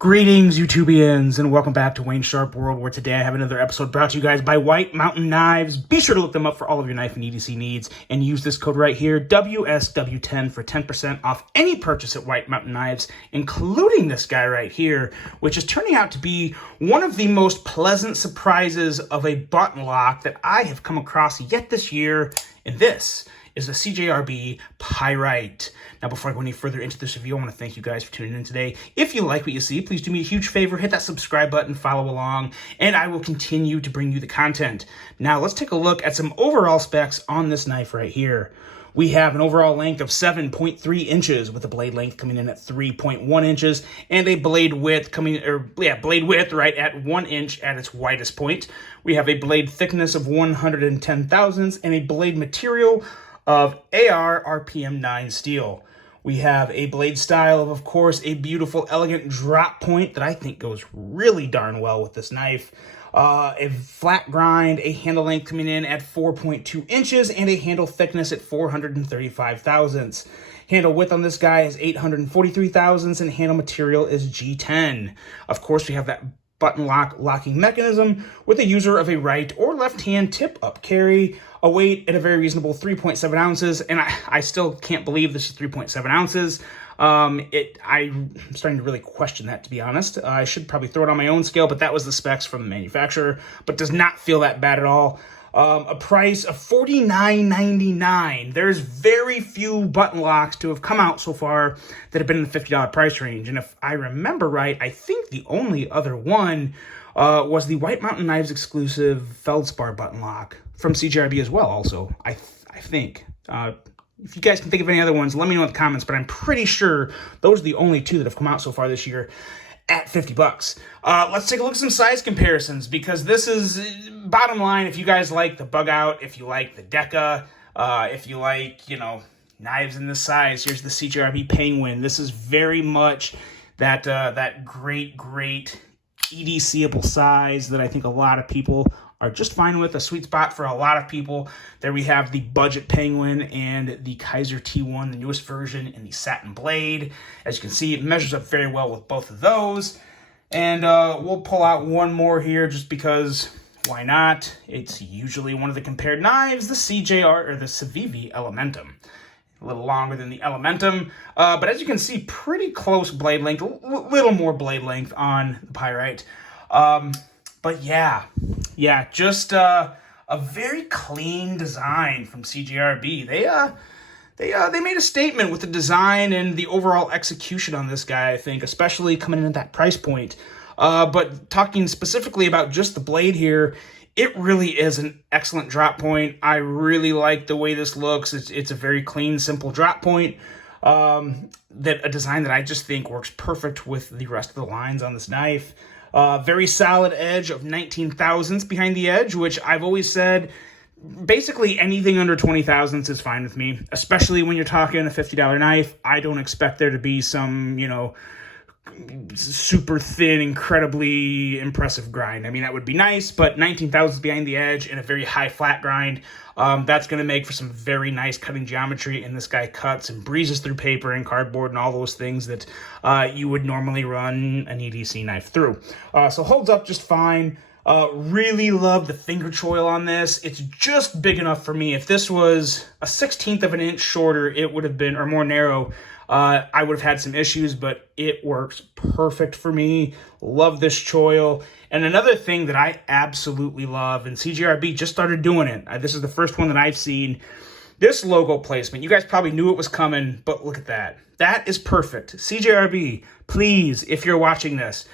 Greetings, YouTubians, and welcome back to Wayne Sharp World, where today I have another episode brought to you guys by White Mountain Knives. Be sure to look them up for all of your knife and EDC needs, and use this code right here, WSW10, for 10% off any purchase at White Mountain Knives, including this guy right here, which is turning out to be one of the most pleasant surprises of a button lock that I have come across yet this year, and this is the CJRB Pyrite. Now, before I go any further into this review, I want to thank you guys for tuning in today. If you like what you see, please do me a huge favor, hit that subscribe button, follow along, and I will continue to bring you the content. Now, let's take a look at some overall specs on this knife right here. We have an overall length of 7.3 inches with a blade length coming in at 3.1 inches and a blade width right at 1 inch at its widest point. We have a blade thickness of 110 thousandths and a blade material of AR RPM 9 steel. We have a blade style of course, a beautiful, elegant drop point that I think goes really darn well with this knife. A flat grind, a handle length coming in at 4.2 inches, and a handle thickness at 435 thousandths. Handle width on this guy is 843 thousandths, and handle material is G10. Of course, we have that button locking mechanism with a user of a right or left hand tip up carry, a weight at a very reasonable 3.7 ounces, and I still can't believe this is 3.7 ounces. I'm starting to really question that, to be honest. I should probably throw it on my own scale, but that was the specs from the manufacturer, but does not feel that bad at all. A price of $49.99. There's very few button locks to have come out so far that have been in the $50 price range. And if I remember right, I think the only other one was the White Mountain Knives exclusive Feldspar button lock from CJRB as well, also, I think. If you guys can think of any other ones, let me know in the comments, but I'm pretty sure those are the only two that have come out so far this year at $50. Let's take a look at some size comparisons, because this is, bottom line, if you guys like the bug out, if you like the Deca, if you like, knives in this size, here's the CJRB Penguin. This is very much that great EDC-able size that I think a lot of people are just fine with, a sweet spot for a lot of people. There we have the Budget Penguin and the Kaiser T1, the newest version in the satin blade. As you can see, it measures up very well with both of those. And we'll pull out one more here just because, why not? It's usually one of the compared knives, the Civivi Elementum. A little longer than the Elementum, but as you can see, pretty close blade length, a little more blade length on the Pyrite. But yeah, just a very clean design from CJRB. They made a statement with the design and the overall execution on this guy, I think, especially coming in at that price point. But talking specifically about just the blade here, it really is an excellent drop point. I really like the way this looks. It's a very clean, simple drop point. A design that I just think works perfect with the rest of the lines on this knife. Very solid edge of 19 thousandths behind the edge, which I've always said, basically anything under 20 thousandths is fine with me, especially when you're talking a $50 knife. I don't expect there to be some, super thin, incredibly impressive grind. I mean, that would be nice, but 19 thousandths behind the edge and a very high flat grind, that's going to make for some very nice cutting geometry, and this guy cuts and breezes through paper and cardboard and all those things that you would normally run an EDC knife through. So holds up just fine. Really love the finger choil on this. It's just big enough for me. If this was a 1/16 of an inch shorter, it would have been, or more narrow, I would have had some issues, but it works perfect for me. Love this choil. And another thing that I absolutely love, and CJRB just started doing it. This is the first one that I've seen. This logo placement, you guys probably knew it was coming, but look at that. That is perfect. CJRB, please, if you're watching this,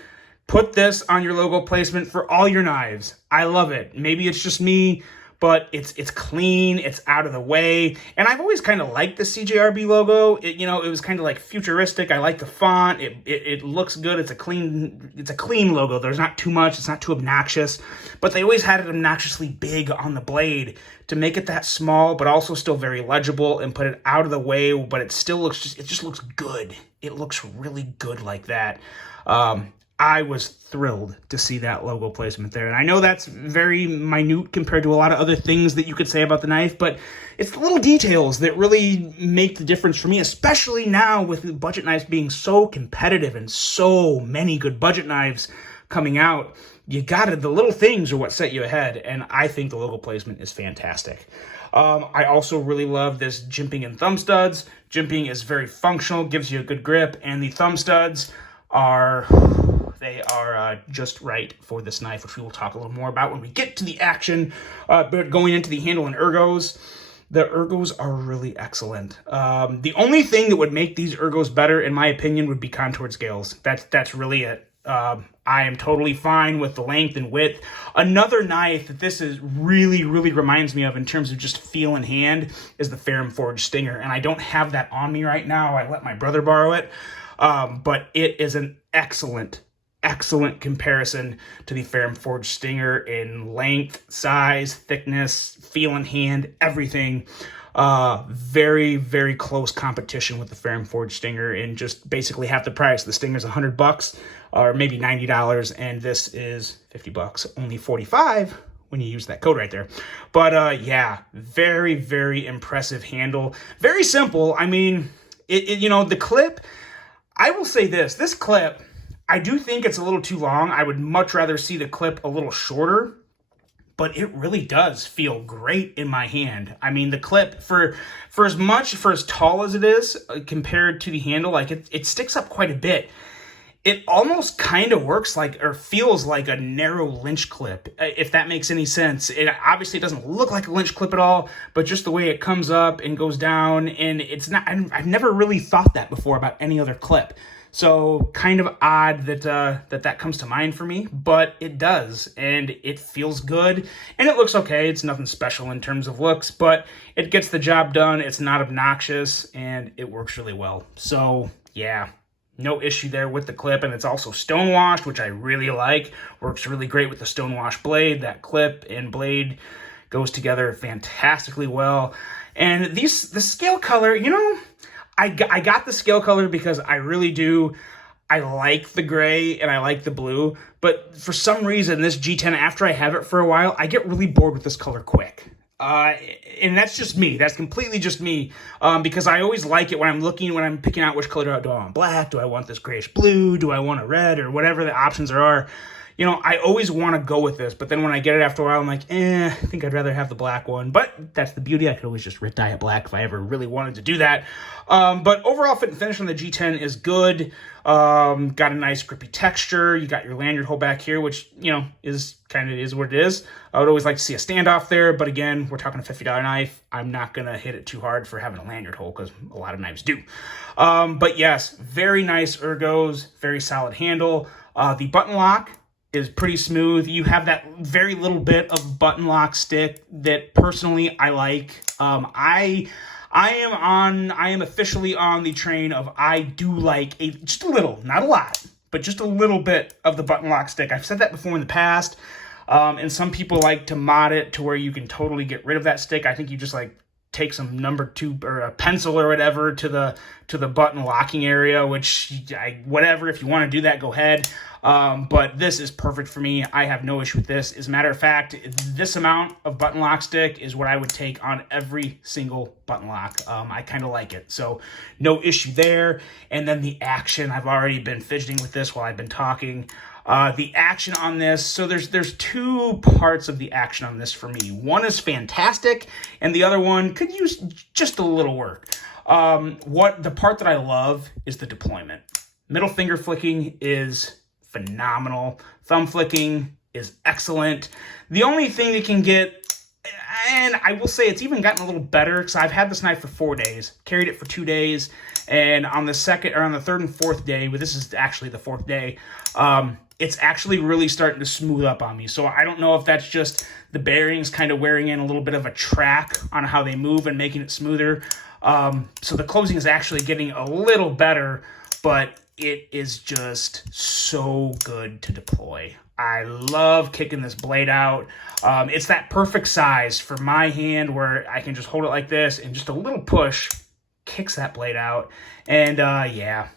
put this on your logo placement for all your knives. I love it. Maybe it's just me, but it's clean, it's out of the way. And I've always kind of liked the CJRB logo. It was kind of like futuristic. I like the font. It looks good. It's a clean logo. There's not too much. It's not too obnoxious. But they always had it obnoxiously big on the blade to make it that small, but also still very legible, and put it out of the way, but it still looks it just looks good. It looks really good like that. I was thrilled to see that logo placement there. And I know that's very minute compared to a lot of other things that you could say about the knife, but it's the little details that really make the difference for me, especially now with budget knives being so competitive and so many good budget knives coming out. The little things are what set you ahead, and I think the logo placement is fantastic. I also really love this jimping and thumb studs. Jimping is very functional, gives you a good grip, and the thumb studs are just right for this knife, which we will talk a little more about when we get to the action. But going into the handle and ergos, the ergos are really excellent. The only thing that would make these ergos better, in my opinion, would be contoured scales. That's really it. I am totally fine with the length and width. Another knife that this is really reminds me of in terms of just feel and hand is the Ferrum Forge Stinger. And I don't have that on me right now. I let my brother borrow it. But it is an excellent comparison to the Ferrum Forge Stinger in length, size, thickness, feel and hand, everything. Very close competition with the Ferrum Forge Stinger in just basically half the price. The Stinger's $100 or maybe $90, and this is $50, only $45 when you use that code right there. But yeah, very impressive handle. Very simple. I mean, the clip, I will say this clip, I do think it's a little too long. I would much rather see the clip a little shorter, but it really does feel great in my hand. I mean, the clip, for as tall as it is compared to the handle, like it sticks up quite a bit. It almost kind of works like, or feels like a narrow Lynch clip, if that makes any sense. It obviously doesn't look like a Lynch clip at all, but just the way it comes up and goes down, and it's not, I've never really thought that before about any other clip. So kind of odd that comes to mind for me, but it does, and it feels good, and it looks okay. It's nothing special in terms of looks, but it gets the job done. It's not obnoxious, and it works really well. So yeah, no issue there with the clip, and it's also stonewashed, which I really like. Works really great with the stonewashed blade. That clip and blade goes together fantastically well. And the scale color, I got the scale color because I really do. I like the gray and I like the blue, but for some reason, this G10, after I have it for a while, I get really bored with this color quick. And that's just me. That's completely just me. Because I always like it when I'm picking out which color do I want. Black? Do I want this grayish blue? Do I want a red? Or whatever the options are. I always want to go with this, but then when I get it after a while, I'm like, I think I'd rather have the black one. But that's the beauty. I could always just dye it black if I ever really wanted to do that. But overall fit and finish on the G10 is good. Got a nice grippy texture. You got your lanyard hole back here, which, is what it is. I would always like to see a standoff there, but again, we're talking a $50 knife. I'm not going to hit it too hard for having a lanyard hole because a lot of knives do. But yes, very nice ergos, very solid handle. The button lock is pretty smooth. You have that very little bit of button lock stick that personally I like. I am officially on the train of I do like just a little, not a lot, but just a little bit of the button lock stick. I've said that before in the past, and some people like to mod it to where you can totally get rid of that stick. I think you just take some number 2 or a pencil or whatever to the button locking area, which whatever, if you want to do that, go ahead. But this is perfect for me. I have no issue with this. As a matter of fact, this amount of button lock stick is what I would take on every single button lock. I kind of like it, so no issue there. And then the action, I've already been fidgeting with this while I've been talking. The action on this, so there's 2 parts of the action on this for me. One is fantastic, and the other one could use just a little work. The part that I love is the deployment. Middle finger flicking is phenomenal. Thumb flicking is excellent. The only thing that can get, and I will say it's even gotten a little better, because I've had this knife for 4 days, carried it for 2 days, and on the 3rd and 4th day, but this is actually the 4th day, it's actually really starting to smooth up on me. So I don't know if that's just the bearings kind of wearing in a little bit of a track on how they move and making it smoother. So the closing is actually getting a little better, but it is just so good to deploy. I love kicking this blade out. It's that perfect size for my hand where I can just hold it like this and just a little push kicks that blade out. And yeah,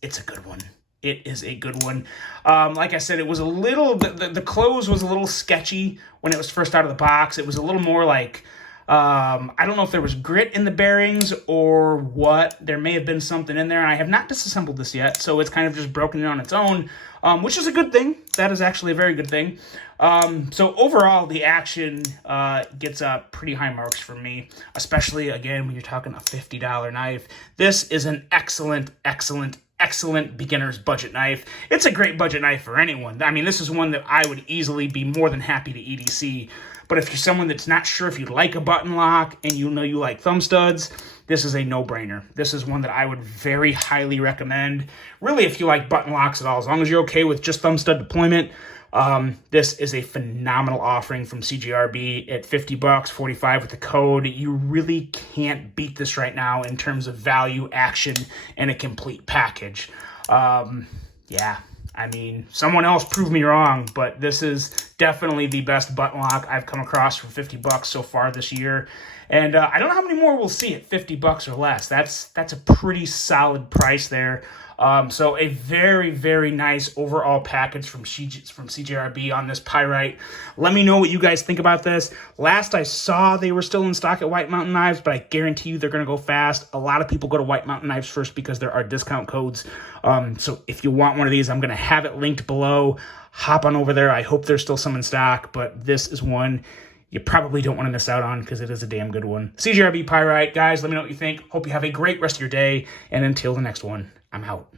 it's a good one. it is a good one. Like I said, it was a little, the close was a little sketchy when it was first out of the box. It was a little more like, I don't know if there was grit in the bearings or what. There may have been something in there, and I have not disassembled this yet, so it's kind of just broken in on its own, which is a good thing. That is actually a very good thing. So overall, the action gets pretty high marks for me, especially, again, when you're talking a $50 knife. This is an excellent beginner's budget knife. It's a great budget knife for anyone. I mean, this is one that I would easily be more than happy to EDC. But if you're someone that's not sure if you like a button lock and you know you like thumb studs, this is a no-brainer. This is one that I would very highly recommend. Really, if you like button locks at all, as long as you're okay with just thumb stud deployment, this is a phenomenal offering from CJRB at $50, $45 with the code. You really can't beat this right now in terms of value, action, and a complete package. Yeah. I mean, someone else prove me wrong, but this is definitely the best button lock I've come across for $50 so far this year. And I don't know how many more we'll see at $50 or less. That's a pretty solid price there. So a very, very nice overall package from CJRB on this Pyrite. Let me know what you guys think about this. Last I saw, they were still in stock at White Mountain Knives, but I guarantee you they're going to go fast. A lot of people go to White Mountain Knives first because there are discount codes. So if you want one of these, I'm going to have it linked below. Hop on over there. I hope there's still some in stock, but this is one you probably don't want to miss out on because it is a damn good one. CJRB Pyrite. Guys, let me know what you think. Hope you have a great rest of your day, and until the next one, I'm out.